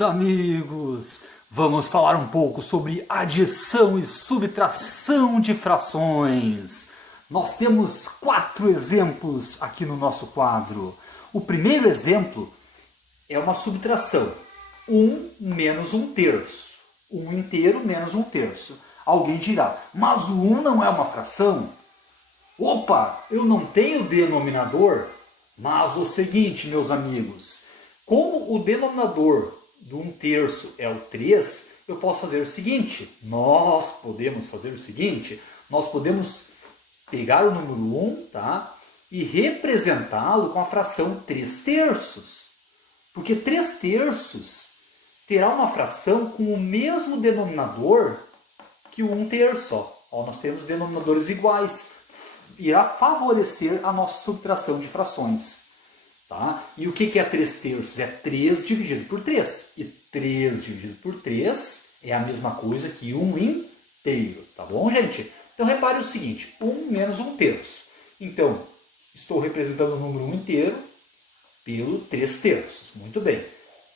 Meus amigos, vamos falar um pouco sobre adição e subtração de frações. Nós temos 4 exemplos aqui no nosso quadro. O primeiro exemplo é uma subtração. 1 menos 1/3. 1 inteiro menos 1/3. Alguém dirá, mas o 1 não é uma fração? Opa, eu não tenho denominador? Mas o seguinte, meus amigos, como o denominador do 1/3 é o 3, eu posso fazer o seguinte. Nós podemos pegar o número 1, tá? E representá-lo com a fração 3/3. Porque 3/3 terá uma fração com o mesmo denominador que o 1/3. Ó, nós temos denominadores iguais. Irá favorecer a nossa subtração de frações. Tá? E o que é 3/3? É 3 dividido por 3. E 3 dividido por 3 é a mesma coisa que 1 inteiro. Tá bom, gente? Então repare o seguinte, 1 menos 1/3. Então, estou representando o número 1 inteiro pelo 3/3. Muito bem.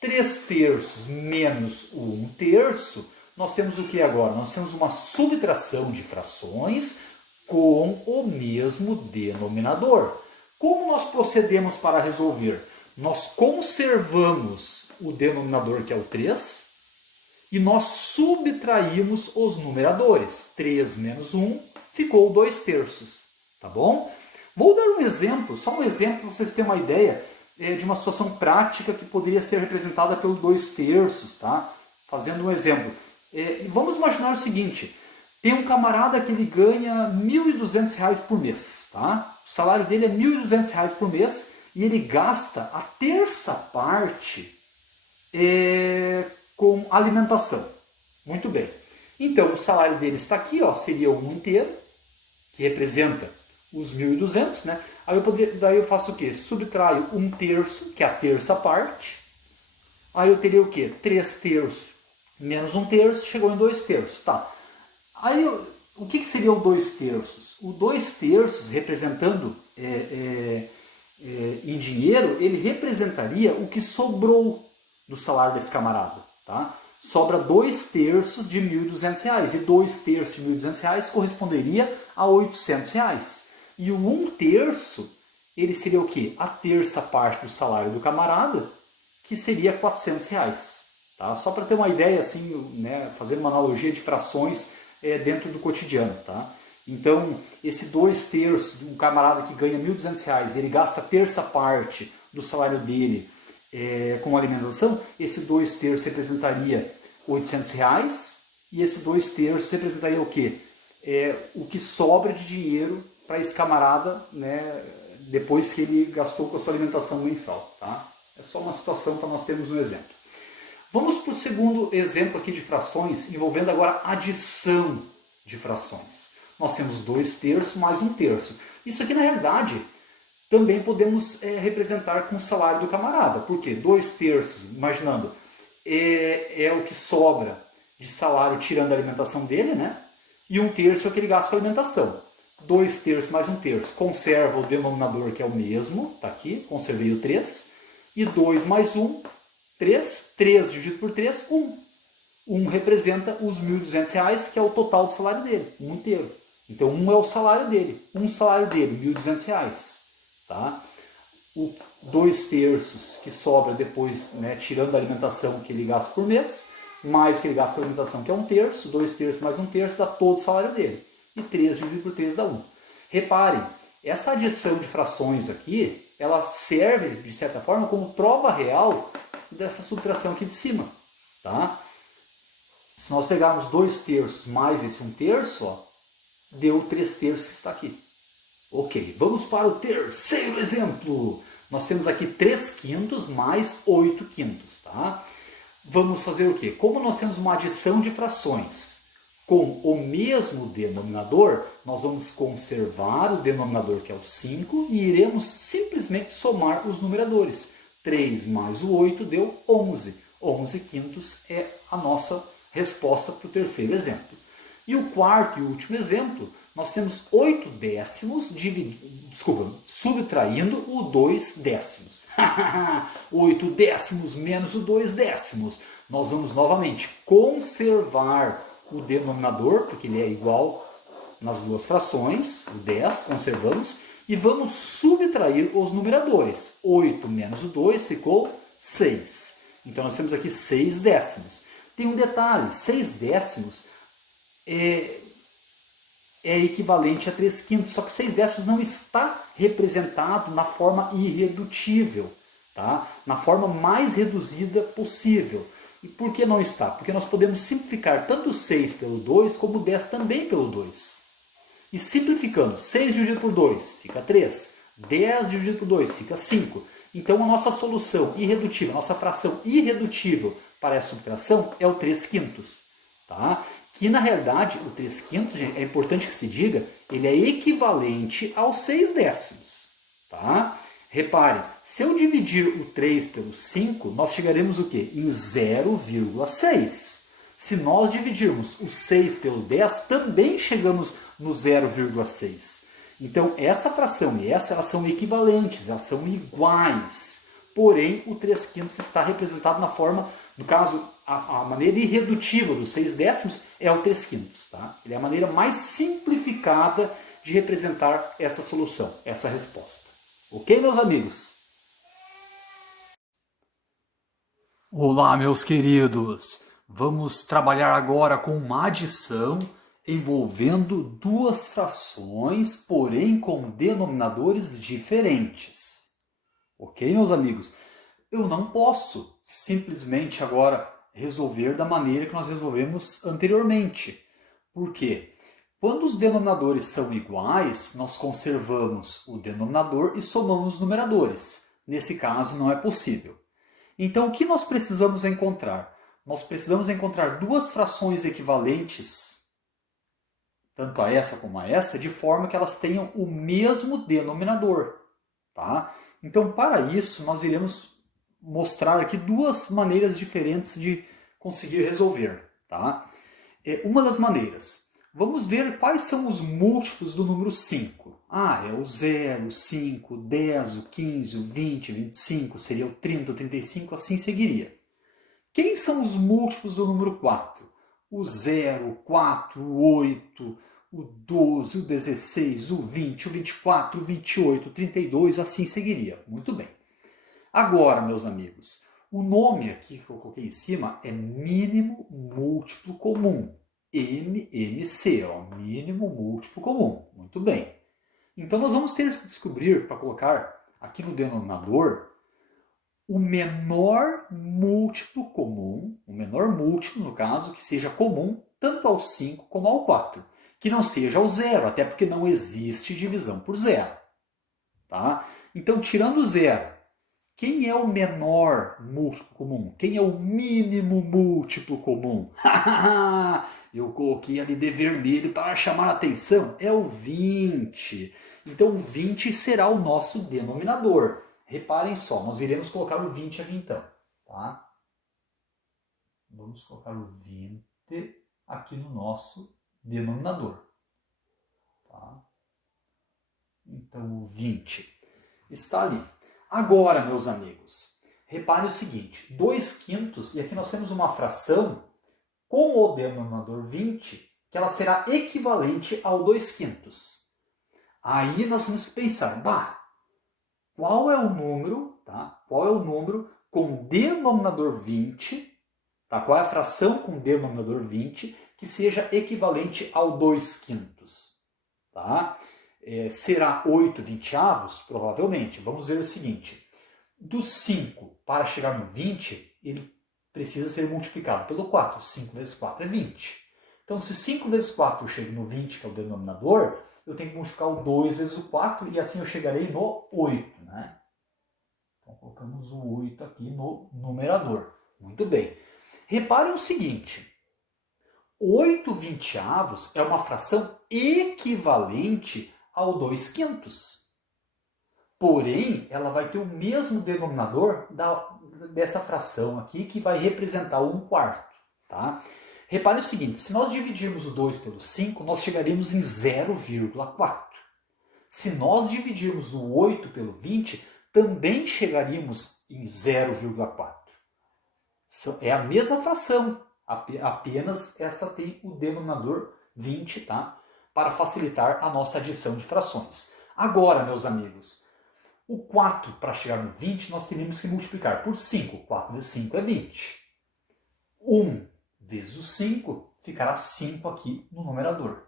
3/3 menos o 1/3, nós temos o que agora? Nós temos uma subtração de frações com o mesmo denominador. Como nós procedemos para resolver? Nós conservamos o denominador, que é o 3, e nós subtraímos os numeradores. 3 menos 1 ficou 2/3. Tá bom? Vou dar um exemplo, só um exemplo para vocês terem uma ideia de uma situação prática que poderia ser representada pelo 2/3. Tá? Fazendo um exemplo. Vamos imaginar o seguinte. Tem um camarada que ele ganha R$ 1.200 por mês. Tá? O salário dele é R$ 1.200 por mês e ele gasta a terça parte com alimentação. Muito bem. Então o salário dele está aqui, ó, seria o 1 inteiro, que representa os 1.200. Né? Daí eu faço o quê? Subtraio 1/3, que é a terça parte. Aí eu teria o quê? 3/3 menos 1/3, chegou em 2/3. Tá. Aí, o que seria o 2/3? O 2/3, representando em dinheiro, ele representaria o que sobrou do salário desse camarada. Tá? Sobra 2/3 de R$ 1.200. E 2/3 de R$ 1.200 corresponderia a R$ 800. E o 1/3, ele seria o quê? A terça parte do salário do camarada, que seria R$ 400. Tá? Só para ter uma ideia, assim, né, fazer uma analogia de frações dentro do cotidiano. Tá? Então, esse 2/3 de um camarada que ganha R$ 1.200, ele gasta a terça parte do salário dele com alimentação, esse 2/3 representaria R$ 800, e esse 2/3 representaria o quê? O que sobra de dinheiro para esse camarada, né, depois que ele gastou com a sua alimentação mensal. Tá? É só uma situação para nós termos um exemplo. Vamos para o segundo exemplo aqui de frações, envolvendo agora adição de frações. Nós temos 2/3 mais 1/3. Isso aqui, na realidade, também podemos representar com o salário do camarada. Por quê? 2/3, imaginando, é o que sobra de salário tirando a alimentação dele, né? E 1/3 é o que ele gasta com a alimentação. 2/3 mais 1/3 conserva o denominador, que é o mesmo, tá aqui, conservei o 3. E 2 mais 1, 3. 3 dividido por 3, 1. 1 representa os R$ 1.200, que é o total do salário dele, 1 inteiro. Então 1 é o salário dele. Um salário dele, R$ 1.200. Tá? O 2/3 que sobra depois, né, tirando a alimentação que ele gasta por mês, mais o que ele gasta por alimentação, que é 1/3, 2/3 mais 1/3 dá todo o salário dele. E 3 dividido por 3 dá 1. Reparem, essa adição de frações aqui, ela serve, de certa forma, como prova real dessa subtração aqui de cima. Tá? Se nós pegarmos 2/3 mais esse 1/3, ó, deu 3/3 que está aqui. Ok, vamos para o terceiro exemplo. Nós temos aqui 3/5 mais 8/5. Tá? Vamos fazer o quê? Como nós temos uma adição de frações com o mesmo denominador, nós vamos conservar o denominador, que é o 5, e iremos simplesmente somar os numeradores. 3 mais o 8 deu 11. 11/5 é a nossa resposta para o terceiro exemplo. E o quarto e último exemplo, nós temos 8 décimos subtraindo o 2 décimos. 8 décimos menos o 2 décimos. Nós vamos novamente conservar o denominador, porque ele é igual nas duas frações, o 10, conservamos, e vamos subtrair os numeradores. 8 menos o 2 ficou 6. Então nós temos aqui 6 décimos. Tem um detalhe, 6 décimos é equivalente a 3 quintos, só que 6 décimos não está representado na forma irredutível, tá? Na forma mais reduzida possível. E por que não está? Porque nós podemos simplificar tanto 6 pelo 2 como 10 também pelo 2. E simplificando, 6 dividido por 2 fica 3, 10 dividido por 2 fica 5. Então a nossa solução irredutível, a nossa fração irredutível para essa subtração é o 3 quintos. Tá? Que na realidade o 3 quintos, é importante que se diga, ele é equivalente aos 6 décimos. Tá? Repare, se eu dividir o 3 pelo 5, nós chegaremos o quê? Em 0,6. Se nós dividirmos o 6 pelo 10, também chegamos no 0,6. Então essa fração e essa elas são equivalentes, elas são iguais. Porém, o 3 quintos está representado na forma, no caso, a maneira irredutível dos 6 décimos é o 3 quintos. Tá? Ele é a maneira mais simplificada de representar essa solução, essa resposta. Ok, meus amigos? Olá, meus queridos! Vamos trabalhar agora com uma adição envolvendo duas frações, porém com denominadores diferentes. Ok, meus amigos? Eu não posso simplesmente agora resolver da maneira que nós resolvemos anteriormente. Por quê? Quando os denominadores são iguais, nós conservamos o denominador e somamos os numeradores. Nesse caso, não é possível. Então, o que nós precisamos encontrar? Nós precisamos encontrar duas frações equivalentes, tanto a essa como a essa, de forma que elas tenham o mesmo denominador. Tá? Então, para isso, nós iremos mostrar aqui duas maneiras diferentes de conseguir resolver. Tá? Uma das maneiras, vamos ver quais são os múltiplos do número 5. É o 0, o 5, o 10, o 15, o 20, o 25, seria o 30, o 35, assim seguiria. Quem são os múltiplos do número 4? O 0, o 4, o 8, o 12, o 16, o 20, o 24, o 28, o 32, assim seguiria. Muito bem. Agora, meus amigos, o nome aqui que eu coloquei em cima é mínimo múltiplo comum. MMC, mínimo múltiplo comum. Muito bem. Então nós vamos ter que descobrir, para colocar aqui no denominador, o menor múltiplo comum, o menor múltiplo, no caso, que seja comum tanto ao 5 como ao 4. Que não seja o 0, até porque não existe divisão por 0. Tá? Então, tirando o 0, quem é o menor múltiplo comum? Quem é o mínimo múltiplo comum? Eu coloquei ali de vermelho para chamar a atenção. É o 20. Então, o 20 será o nosso denominador. Reparem só, nós iremos colocar o 20 aqui então. Tá? Vamos colocar o 20 aqui no nosso denominador. Tá? Então, o 20 está ali. Agora, meus amigos, reparem o seguinte, 2 quintos, e aqui nós temos uma fração com o denominador 20, que ela será equivalente ao 2 quintos. Aí nós temos que pensar, qual é o número, tá? Qual é o número com denominador 20, tá? Qual é a fração com denominador 20 que seja equivalente ao 2 quintos, tá? Será 8 vinteavos? Provavelmente. Vamos ver o seguinte. Do 5 para chegar no 20, ele precisa ser multiplicado pelo 4. 5 vezes 4 é 20. Então, se 5 vezes 4 eu chego no 20, que é o denominador, eu tenho que multiplicar o 2 vezes o 4 e assim eu chegarei no 8. Né? Então, colocamos o 8 aqui no numerador. Muito bem. Reparem o seguinte. 8 vinteavos é uma fração equivalente ao 2 quintos. Porém, ela vai ter o mesmo denominador dessa fração aqui, que vai representar o 1 quarto. Tá? Repare o seguinte, se nós dividirmos o 2 pelo 5, nós chegaríamos em 0,4. Se nós dividirmos o 8 pelo 20, também chegaríamos em 0,4. É a mesma fração, apenas essa tem o denominador 20, tá? Para facilitar a nossa adição de frações. Agora, meus amigos, o 4 para chegar no 20, nós teríamos que multiplicar por 5. 4 vezes 5 é 20. 1 vezes o 5 ficará 5 aqui no numerador.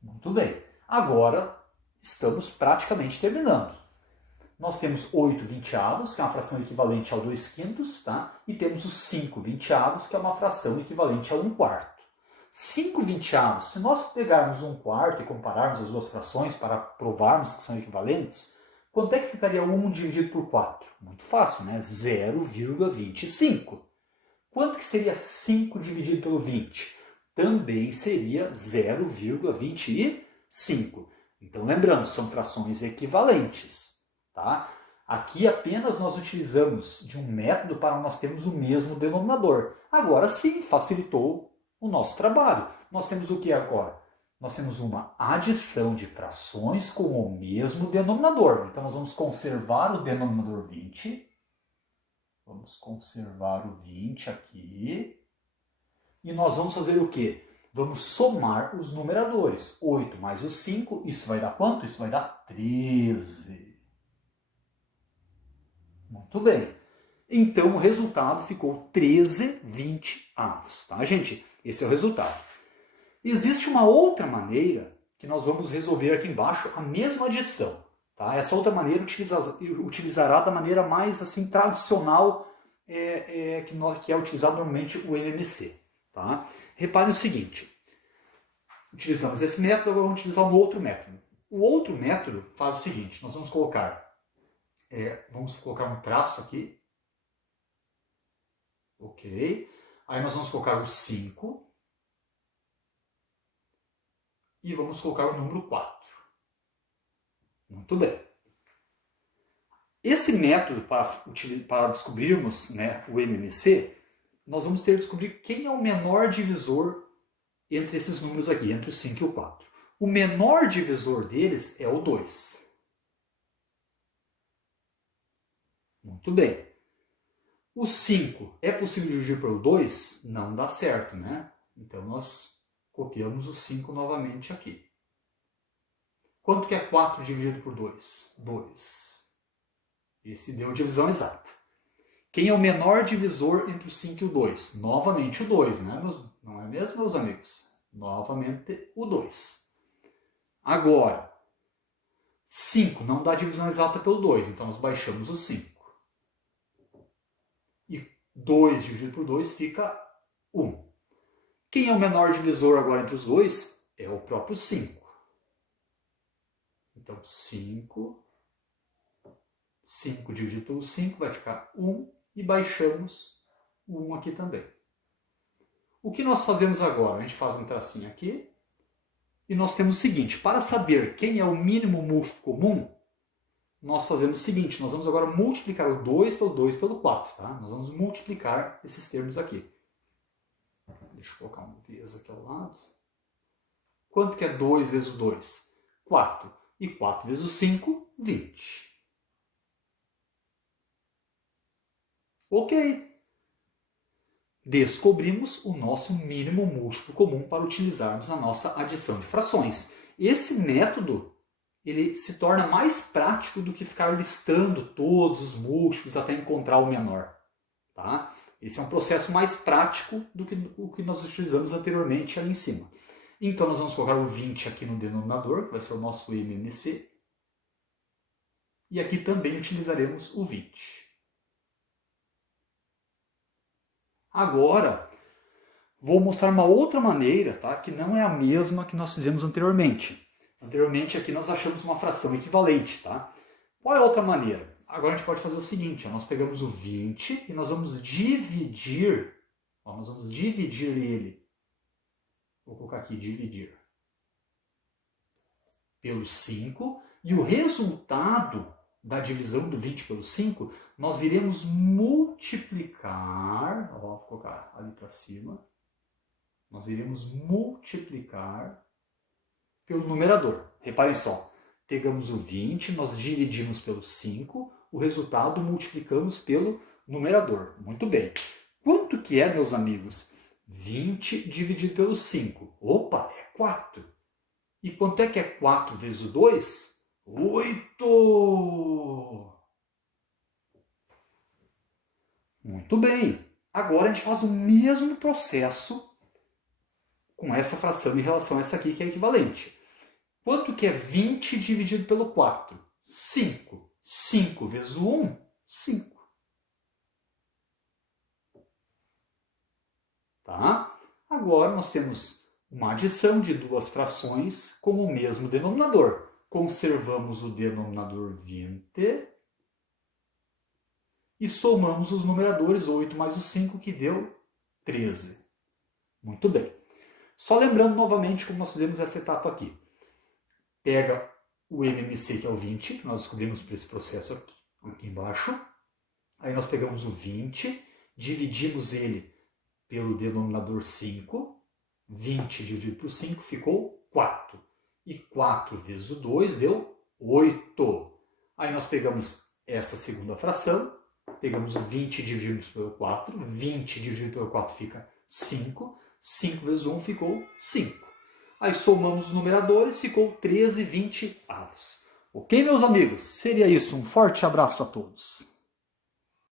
Muito bem. Agora, estamos praticamente terminando. Nós temos 8 vinteavos, que é uma fração equivalente ao 2 quintos, tá? E temos os 5 vinteavos, que é uma fração equivalente a 1 quarto. 5 vinteavos, se nós pegarmos 1 quarto e compararmos as duas frações para provarmos que são equivalentes, quanto é que ficaria 1 dividido por 4? Muito fácil, né? 0,25. Quanto que seria 5 dividido pelo 20? Também seria 0,25. Então, lembrando, são frações equivalentes. Tá? Aqui apenas nós utilizamos de um método para nós termos o mesmo denominador. Agora sim, facilitou o nosso trabalho. Nós temos o que agora? Nós temos uma adição de frações com o mesmo denominador. Então, nós vamos conservar o denominador 20. Vamos conservar o 20 aqui. E nós vamos fazer o quê? Vamos somar os numeradores. 8 mais o 5, isso vai dar quanto? Isso vai dar 13. Muito bem. Então o resultado ficou 13 vinteavos, tá, gente? Esse é o resultado. Existe uma outra maneira que nós vamos resolver aqui embaixo a mesma adição. Tá? Essa outra maneira utilizará da maneira mais assim, tradicional que é utilizado normalmente o MMC. Tá? Repare o seguinte, utilizamos esse método, agora vamos utilizar um outro método. O outro método faz o seguinte, nós vamos colocar um traço aqui, ok, aí nós vamos colocar o 5 e vamos colocar o número 4. Muito bem. Esse método para descobrirmos, né, o MMC, nós vamos ter que descobrir quem é o menor divisor entre esses números aqui, entre o 5 e o 4. O menor divisor deles é o 2. Muito bem. O 5 é possível dividir pelo 2? Não dá certo, né? Então nós copiamos o 5 novamente aqui. Quanto que é 4 dividido por 2? 2. Esse deu a divisão exata. Quem é o menor divisor entre o 5 e o 2? Novamente o 2, né? Não é mesmo, meus amigos? Novamente o 2. Agora, 5 não dá divisão exata pelo 2, então nós baixamos o 5. E 2 dividido por 2 fica 1. Quem é o menor divisor agora entre os dois? É o próprio 5. Então, 5 dividido pelo 5 vai ficar 1 e baixamos o 1 aqui também. O que nós fazemos agora? A gente faz um tracinho aqui e nós temos o seguinte, para saber quem é o mínimo múltiplo comum, nós fazemos o seguinte, nós vamos agora multiplicar o 2 pelo 2 pelo 4, tá? Nós vamos multiplicar esses termos aqui. Deixa eu colocar um vezes aqui ao lado. Quanto que é 2 vezes o 2? 4. E 4 vezes o 5, 20. Ok. Descobrimos o nosso mínimo múltiplo comum para utilizarmos a nossa adição de frações. Esse método ele se torna mais prático do que ficar listando todos os múltiplos até encontrar o menor. Tá? Esse é um processo mais prático do que o que nós utilizamos anteriormente ali em cima. Então nós vamos colocar o 20 aqui no denominador, que vai ser o nosso MMC. E aqui também utilizaremos o 20. Agora, vou mostrar uma outra maneira, tá? Que não é a mesma que nós fizemos anteriormente. Anteriormente aqui nós achamos uma fração equivalente, tá? Qual é a outra maneira? Agora a gente pode fazer o seguinte, ó, nós pegamos o 20 e nós vamos dividir, ele, vou colocar aqui, dividir, pelo 5, e o resultado da divisão do 20 pelo 5, nós iremos multiplicar, ó, vou colocar agora, ali para cima, nós iremos multiplicar pelo numerador. Reparem só, pegamos o 20, nós dividimos pelo 5, o resultado multiplicamos pelo numerador. Muito bem. Quanto que é, meus amigos? 20 dividido pelo 5. Opa, é 4. E quanto é que é 4 vezes o 2? 8! Muito bem. Agora a gente faz o mesmo processo com essa fração em relação a essa aqui, que é equivalente. Quanto que é 20 dividido pelo 4? 5. 5 vezes o 1, 5. Tá? Agora nós temos uma adição de duas frações com o mesmo denominador. Conservamos o denominador 20 e somamos os numeradores 8 mais o 5, que deu 13. Muito bem. Só lembrando novamente como nós fizemos essa etapa aqui. Pega o MMC, que é o 20, que nós descobrimos por esse processo aqui embaixo. Aí nós pegamos o 20, dividimos ele pelo denominador 5. 20 dividido por 5 ficou 4. E 4 vezes o 2 deu 8. Aí nós pegamos essa segunda fração, pegamos o 20 dividido pelo 4. 20 dividido pelo 4 fica 5. 5 vezes 1 ficou 5. Aí somamos os numeradores, ficou 13 20 avos. Ok, meus amigos? Seria isso. Um forte abraço a todos.